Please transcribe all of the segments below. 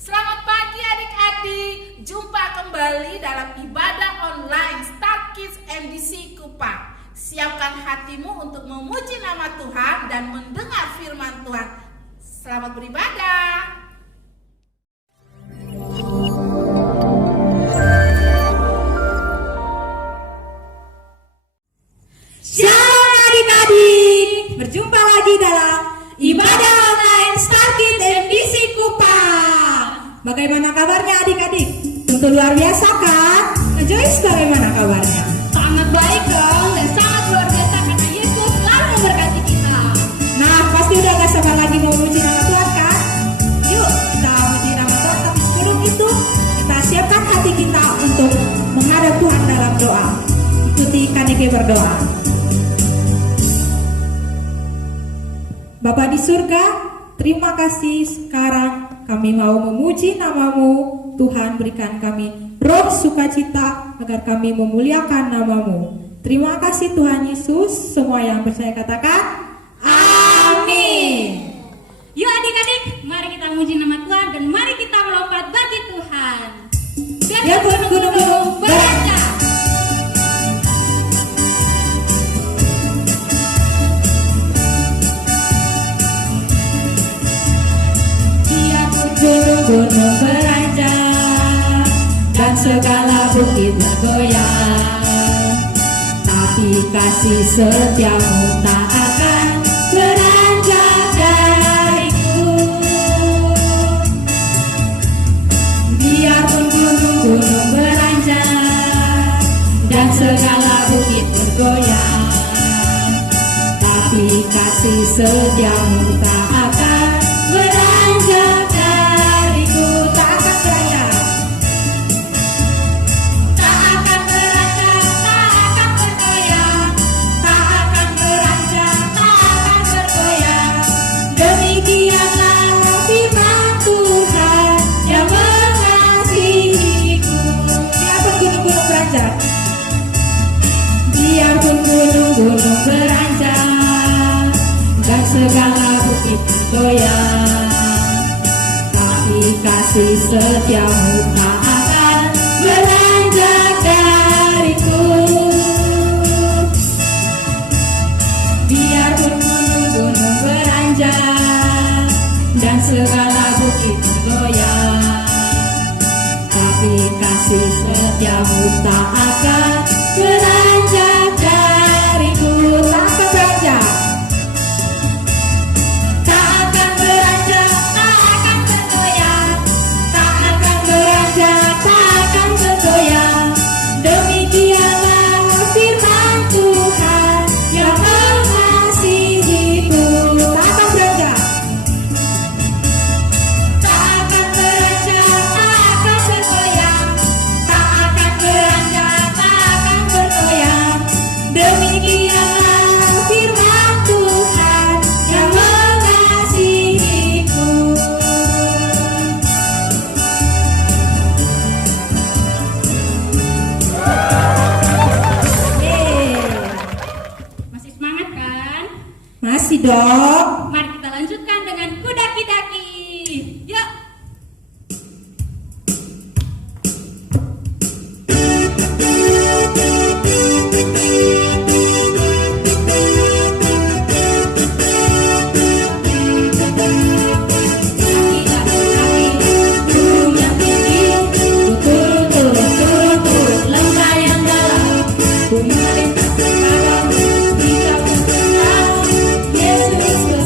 Selamat pagi adik-adik, jumpa kembali dalam ibadah online Start Kids MDC Kupang. Siapkan hatimu untuk memuji nama Tuhan dan mendengar firman Tuhan. Selamat beribadah. Shalom adik-adik, berjumpa lagi dalam ibadah online Start Kids MDC Kupang. Bagaimana kabarnya adik-adik? Tentu luar biasa kan? Joyce, bagaimana kabarnya? Sangat baik dong, dan sangat luar biasa karena Yesus selalu memberkati kita. Nah, pasti udah gak sabar lagi mau memuji nama Tuhan kan? Yuk, kita memuji nama Tuhan, tapi sebelum itu kita siapkan hati kita untuk menghadap Tuhan dalam doa. Ikuti KNG berdoa. Bapa di surga, terima kasih sekarang kami mau memuji nama-Mu. Tuhan, berikan kami roh sukacita agar kami memuliakan nama-Mu. Terima kasih Tuhan Yesus. Semua yang percaya katakan amin. Yuk adik-adik, mari kita memuji nama Tuhan dan mari kita melompat bagi Tuhan. Biar gunung-gunung beranjak. Gunung beranjak dan segala bukit bergoyang, tapi kasih setiamu tak akan beranjak dariku. Biarpun gunung-gunung beranjak dan segala bukit bergoyang, tapi kasih setiamu tak akan beranjak. Gunung beranjak dan segala bukit bergoyang, tapi kasih setiamu tak akan beranjak dariku. Biarpun gunung beranjak dan segala bukit bergoyang, tapi kasih setiamu tak akan beranjak dariku. Tak akan beranjak, tak akan beranjak, tak akan bergoyang, tak akan beranjak, tak akan bergoyang. Demikianlah firman Tuhan yang mengasihiku. Tak akan beranjak, tak akan beranjak, tak akan bergoyang, tak akan beranjak, tak akan bergoyang. Demikianlah firman Tuhan yang mengasihiku. Masih semangat kan? Masih dong. Mari kita lanjutkan dengan kudaki-daki. Yuk. Yesus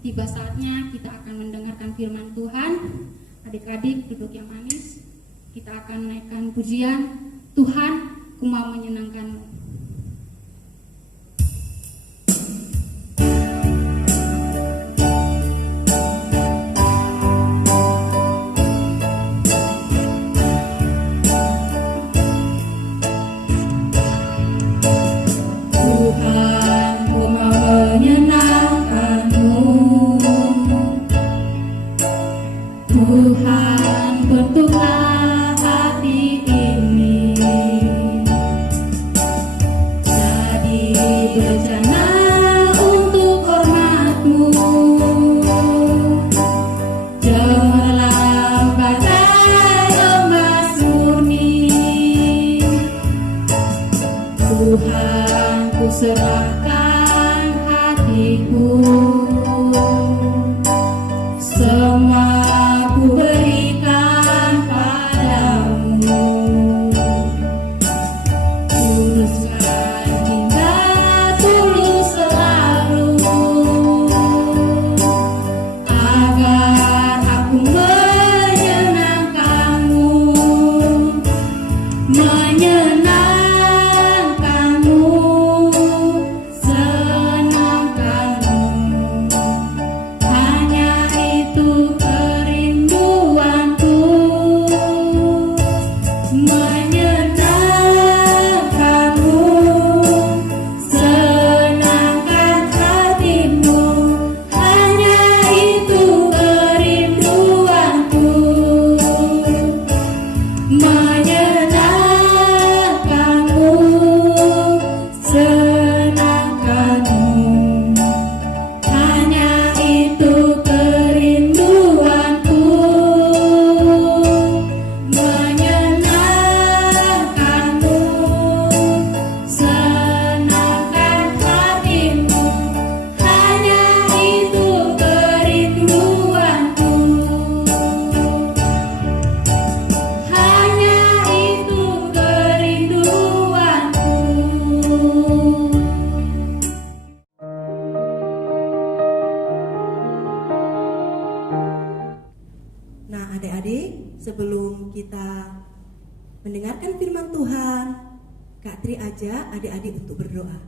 tiba saatnya kita akan mendengarkan firman Tuhan. Adik-adik duduk yang manis. Kita akan naikkan pujian, Tuhan, ku mau menyenangkanmu. Tuhan, bentuklah hati ini jadi bencana untuk hormat-Mu. Cemerlang badai emas murni, Tuhan, ku serahkan hatiku. Semua ku berikan padamu, tuluskan hingga tulus selalu, agar aku menyenangkanmu, menyenangkanmu, senangkanmu. Hanya itu kerinduanku, menyenangkanmu, senangkan hatimu. Hanya itu kerinduanku, menyenangkanmu, senangkanmu. Hanya itu kerinduanku, menyenangkanmu, senangkan hatimu. Hanya itu kerinduanku, hanya itu kerinduanku. Nah, adik-adik, sebelum kita mendengarkan firman Tuhan, Kak Tri aja adik-adik untuk berdoa.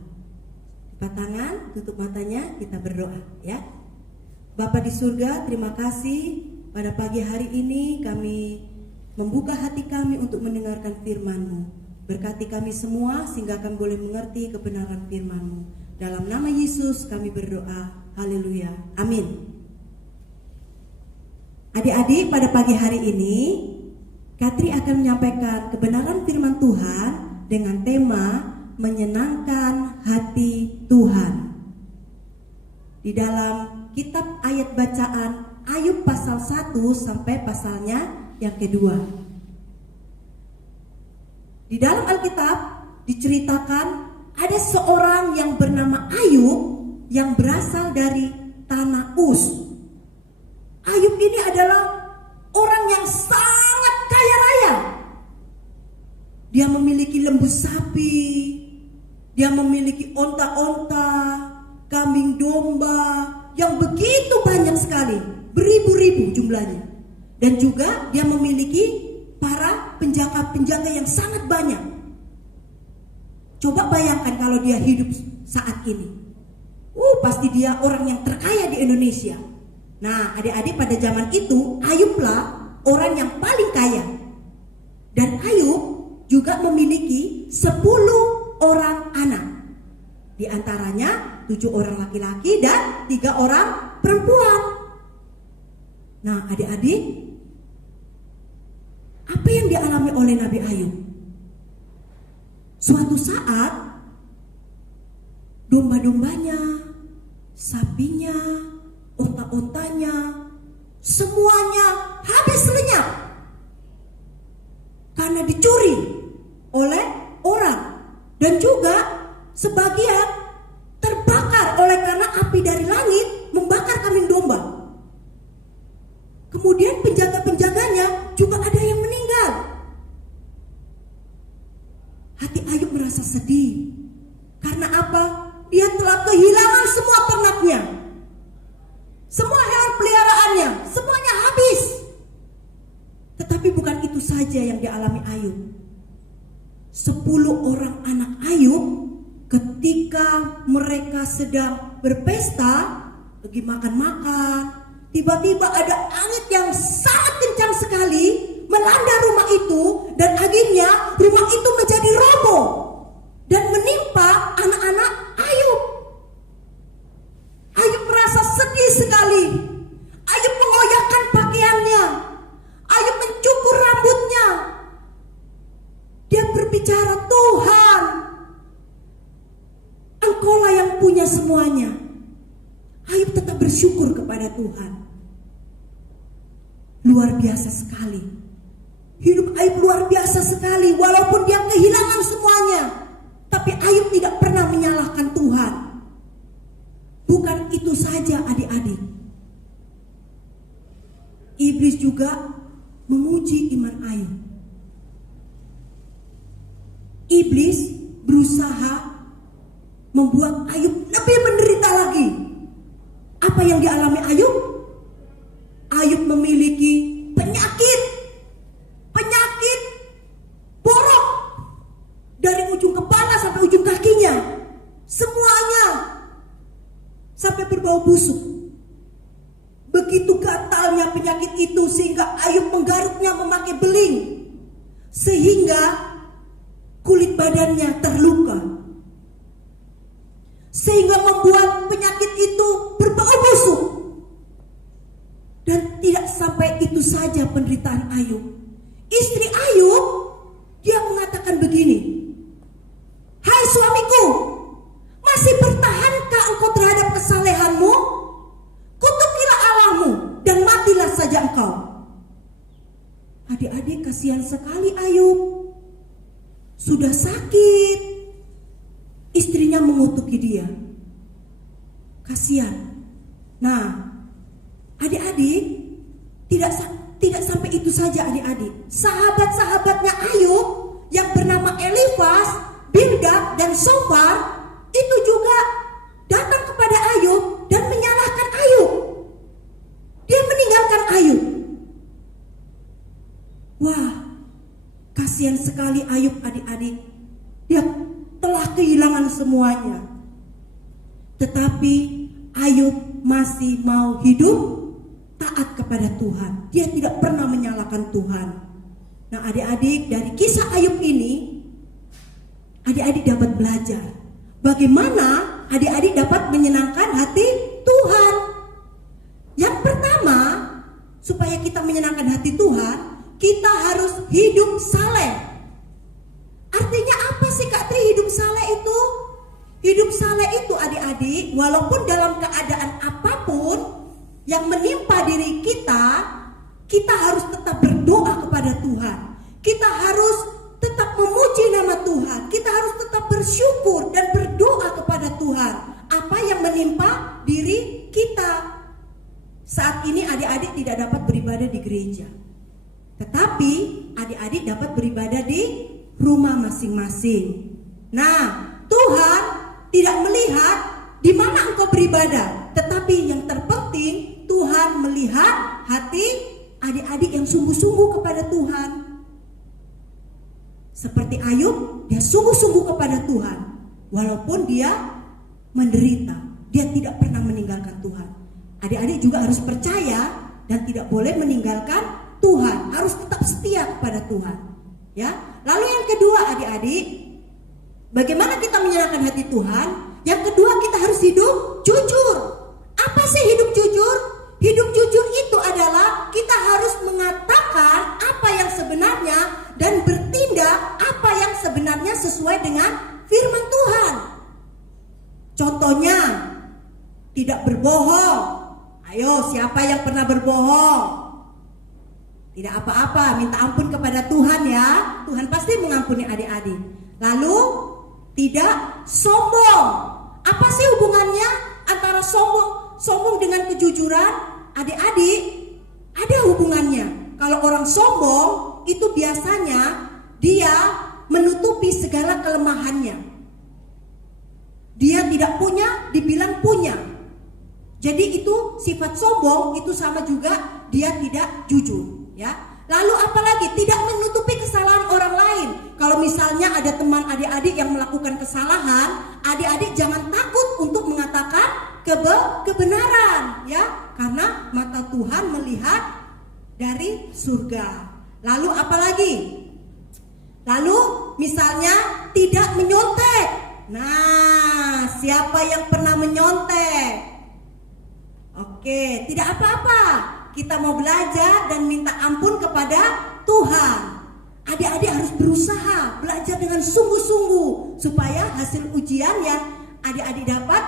Lipat tangan, tutup matanya, kita berdoa ya. Bapa di surga, terima kasih pada pagi hari ini kami membuka hati kami untuk mendengarkan firman-Mu. Berkati kami semua sehingga kami boleh mengerti kebenaran firman-Mu. Dalam nama Yesus kami berdoa. Haleluya. Amin. Adik-adik, pada pagi hari ini Katri akan menyampaikan kebenaran firman Tuhan dengan tema menyenangkan hati Tuhan. Di dalam kitab ayat bacaan Ayub pasal 1 sampai pasalnya yang kedua. Di dalam Alkitab diceritakan ada seorang yang bernama Ayub yang berasal dari tanah Uz. Ayub ini adalah orang yang sangat kaya raya. Dia memiliki lembu sapi, dia memiliki onta-onta, kambing domba yang begitu banyak sekali, beribu-ribu jumlahnya. Dan juga dia memiliki para penjaga-penjaga yang sangat banyak. Coba bayangkan kalau dia hidup saat ini. Pasti dia orang yang terkaya di Indonesia. Nah, adik-adik, pada zaman itu Ayublah orang yang paling kaya. Dan Ayub juga memiliki 10 orang anak. Di antaranya 7 orang laki-laki dan 3 orang perempuan. Nah, adik-adik, apa yang dialami oleh Nabi Ayub? Suatu saat domba-dombanya, sapinya, onta-ontanya, semuanya habis lenyap karena dicuri oleh orang, dan juga sebagian terbakar oleh karena api dari langit membakar kambing domba. Kemudian penjaga-penjaganya juga ada yang meninggal. Hati Ayub merasa sedih. Karena apa? Dia telah kehilangan semua ternaknya. sedang berpesta, lagi makan-makan, tiba-tiba ada angin yang sangat kencang sekali melanda rumah itu, dan akhirnya rumah itu menjadi roboh dan menimpa anak-anak Ayub. Ayub merasa sedih sekali. Ayub mengoyakkan pakaiannya. Ayub mencukur rambutnya. Dia berbicara, Tuhan, Engkaulah yang punya semuanya. Ayub tetap bersyukur kepada Tuhan. Luar biasa sekali. Hidup Ayub luar biasa sekali. Walaupun dia kehilangan semuanya, tapi Ayub tidak pernah menyalahkan Tuhan. Bukan itu saja adik-adik. Iblis juga menguji iman Ayub. Iblis berusaha membuat Ayub lebih menderita lagi. Apa yang dialami Ayub? Ayub memiliki penyakit borok dari ujung kepala sampai ujung kakinya, semuanya sampai berbau busuk. Begitu gatalnya penyakit itu sehingga Ayub menggaruknya memakai beling, sehingga kulit badannya terluka, sehingga membuat penyakit itu berbau busuk. Dan tidak sampai itu saja penderitaan Ayub. Istri Ayub, dia mengatakan begini, hai suamiku, masih bertahankah engkau terhadap kesalehanmu? Kutukilah Allahmu dan matilah saja engkau. Adik-adik, kasihan sekali Ayub. Sudah sakit, istrinya mengutuki dia. Kasihan. Nah, adik-adik, tidak sampai itu saja adik-adik. Sahabat-sahabatnya Ayub yang bernama Elifas, Bildad, dan Sofar itu juga datang kepada Ayub dan menyalahkan Ayub. Dia meninggalkan Ayub. Wah, kasihan sekali Ayub adik-adik. Dia telah kehilangan semuanya. Tetapi Ayub masih mau hidup taat kepada Tuhan. Dia tidak pernah menyalahkan Tuhan. Nah adik-adik, dari kisah Ayub ini, adik-adik dapat belajar bagaimana adik-adik dapat menyenangkan hati Tuhan. Yang pertama, supaya kita menyenangkan hati Tuhan, kita harus hidup saleh. Artinya apa sih Kak Tri hidup saleh itu? Hidup saleh itu adik-adik, walaupun dalam keadaan apapun yang menimpa diri kita harus tetap berdoa kepada Tuhan. Kita harus tetap memuji nama Tuhan. Kita harus tetap bersyukur dan berdoa kepada Tuhan. Apa yang menimpa diri kita. Saat ini adik-adik tidak dapat beribadah di gereja, tetapi adik-adik dapat beribadah di rumah masing-masing. Nah, Tuhan tidak melihat di mana engkau beribadah, tetapi yang terpenting Tuhan melihat hati adik-adik yang sungguh-sungguh kepada Tuhan. Seperti Ayub, dia sungguh-sungguh kepada Tuhan. Walaupun dia menderita, dia tidak pernah meninggalkan Tuhan. Adik-adik juga harus percaya dan tidak boleh meninggalkan Tuhan. Harus tetap setia kepada Tuhan. Ya. Lalu yang kedua adik-adik, bagaimana kita menyenangkan hati Tuhan? Yang kedua, kita harus hidup jujur. Apa sih hidup jujur? Hidup jujur itu adalah kita harus mengatakan apa yang sebenarnya dan bertindak apa yang sebenarnya sesuai dengan firman Tuhan. Contohnya, tidak berbohong. Ayo, siapa yang pernah berbohong? Tidak apa-apa, minta ampun kepada Tuhan ya. Tuhan pasti mengampuni adik-adik. Lalu, tidak sombong. Apa sih hubungannya antara sombong dengan kejujuran? Adik-adik, ada hubungannya. Kalau orang sombong, itu biasanya dia menutupi segala kelemahannya. Dia tidak punya, dibilang punya. Jadi itu sifat sombong, itu sama juga dia tidak jujur, ya. Lalu apalagi tidak menutupi kesalahan orang lain. Kalau misalnya ada teman adik-adik yang melakukan kesalahan, adik-adik jangan takut untuk mengatakan kebenaran, ya, karena mata Tuhan melihat dari surga. Lalu apa lagi? Lalu misalnya tidak menyontek. Nah, siapa yang pernah menyontek? Oke, tidak apa-apa. Kita mau belajar dan minta ampun kepada Tuhan. Adik-adik harus berusaha belajar dengan sungguh-sungguh supaya hasil ujian yang adik-adik dapat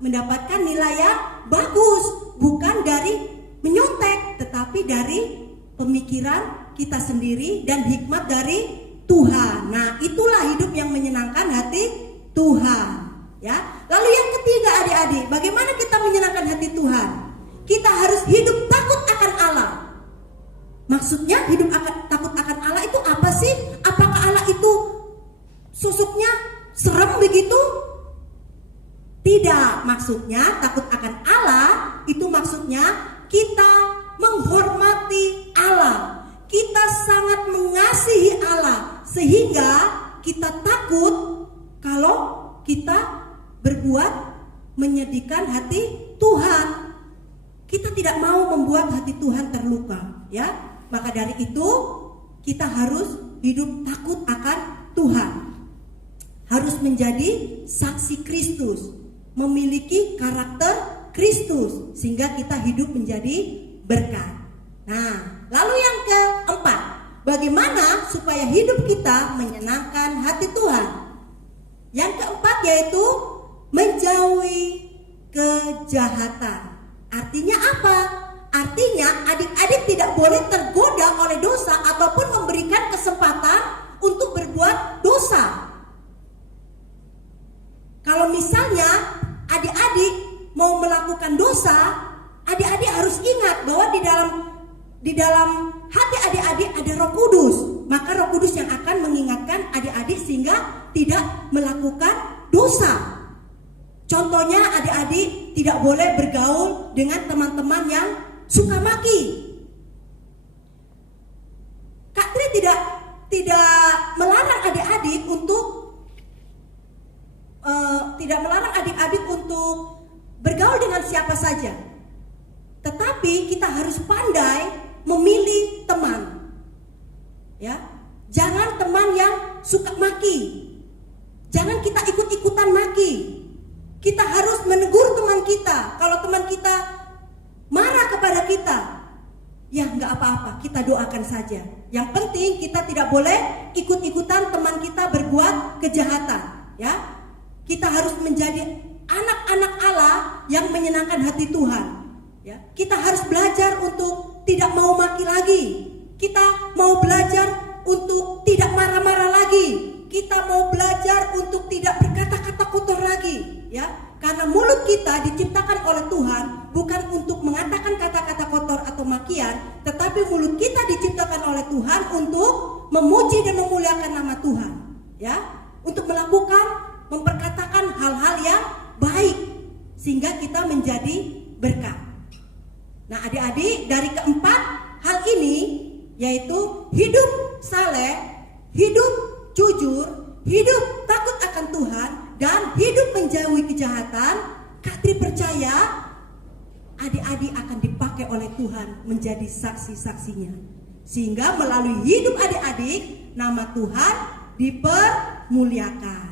mendapatkan nilai yang bagus, bukan dari menyontek, tetapi dari pemikiran kita sendiri dan hikmat dari Tuhan. Nah, itulah hidup yang menyenangkan hati Tuhan, ya. Lalu yang ketiga adik-adik, bagaimana kita menyenangkan hati Tuhan? Kita harus hidup takut akan Allah. Maksudnya takut akan Allah itu apa sih? Apakah Allah itu sosoknya serem begitu? Tidak, maksudnya takut akan Allah itu maksudnya kita menghormati Allah. Kita sangat mengasihi Allah sehingga kita takut kalau kita berbuat menyedihkan hati Tuhan. Kita tidak mau membuat hati Tuhan terluka, ya. Maka dari itu kita harus hidup takut akan Tuhan. Harus menjadi saksi Kristus, memiliki karakter Kristus sehingga kita hidup menjadi berkat. Nah, lalu yang keempat, bagaimana supaya hidup kita menyenangkan hati Tuhan? Yang keempat yaitu menjauhi kejahatan. Artinya apa? Artinya adik-adik tidak boleh tergoda oleh dosa ataupun memberikan kesempatan untuk berbuat dosa. Kalau misalnya adik-adik mau melakukan dosa, adik-adik harus ingat bahwa di dalam hati adik-adik ada Roh Kudus. Maka Roh Kudus yang akan mengingatkan adik-adik sehingga tidak melakukan dosa. Contohnya adik-adik tidak boleh bergaul dengan teman-teman yang suka maki. Kak Tri tidak melarang adik-adik untuk bergaul dengan siapa saja. Tetapi kita harus pandai memilih teman. Ya, jangan teman yang suka maki. Jangan kita ikut-ikutan maki. Kita harus menegur teman kita. Kalau teman kita marah kepada kita, ya nggak apa-apa, kita doakan saja. Yang penting kita tidak boleh ikut-ikutan teman kita berbuat kejahatan, ya. Kita harus menjadi anak-anak Allah yang menyenangkan hati Tuhan, ya. Kita harus belajar untuk tidak mau maki lagi. Kita mau belajar untuk tidak marah-marah lagi. Kita mau belajar untuk tidak berkata-kata kotor lagi, ya. Karena mulut kita diciptakan oleh Tuhan bukan untuk mengatakan kata-kata kotor atau makian, tetapi mulut kita diciptakan oleh Tuhan untuk memuji dan memuliakan nama Tuhan, ya. Untuk memperkatakan hal-hal yang baik sehingga kita menjadi berkat. Nah, adik-adik, dari keempat hal ini yaitu hidup saleh, hidup jujur, hidup takut akan Tuhan, dan hidup menjauhi kejahatan, Kak Tri percaya adik-adik akan dipakai oleh Tuhan menjadi saksi-saksinya. Sehingga melalui hidup adik-adik, nama Tuhan dipermuliakan.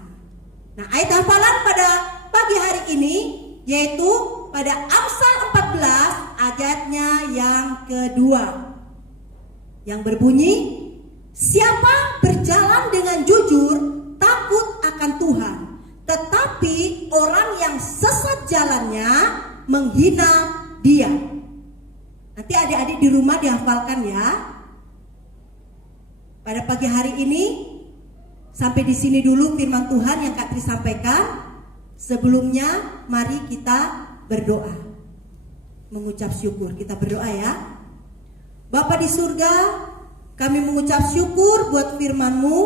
Nah, ayat hafalan pada pagi hari ini yaitu pada Amsal 14 ayatnya yang kedua, yang berbunyi, siapa berjalan dengan jujur takut akan Tuhan, tetapi orang yang sesat jalannya menghina dia. Nanti adik-adik di rumah dihafalkan ya. Pada pagi hari ini sampai di sini dulu firman Tuhan yang Kak Tri sampaikan. Sebelumnya mari kita berdoa, mengucap syukur. Kita berdoa ya. Bapa di surga, kami mengucap syukur buat firman-Mu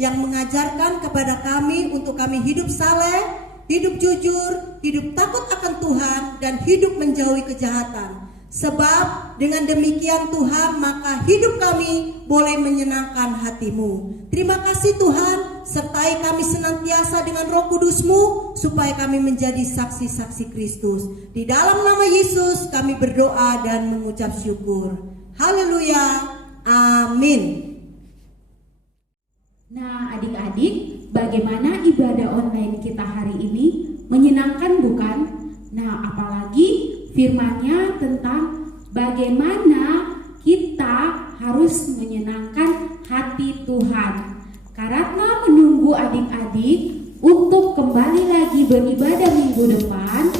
yang mengajarkan kepada kami untuk kami hidup saleh, hidup jujur, hidup takut akan Tuhan, dan hidup menjauhi kejahatan. Sebab dengan demikian Tuhan, maka hidup kami boleh menyenangkan hati-Mu. Terima kasih Tuhan, sertai kami senantiasa dengan Roh Kudus-Mu, supaya kami menjadi saksi-saksi Kristus. Di dalam nama Yesus kami berdoa dan mengucap syukur. Haleluya, amin. Nah, adik-adik, bagaimana ibadah online kita hari ini? Menyenangkan bukan? Nah, apalagi firman-Nya tentang bagaimana kita harus menyenangkan hati Tuhan. Karena menunggu adik-adik untuk kembali lagi beribadah minggu depan,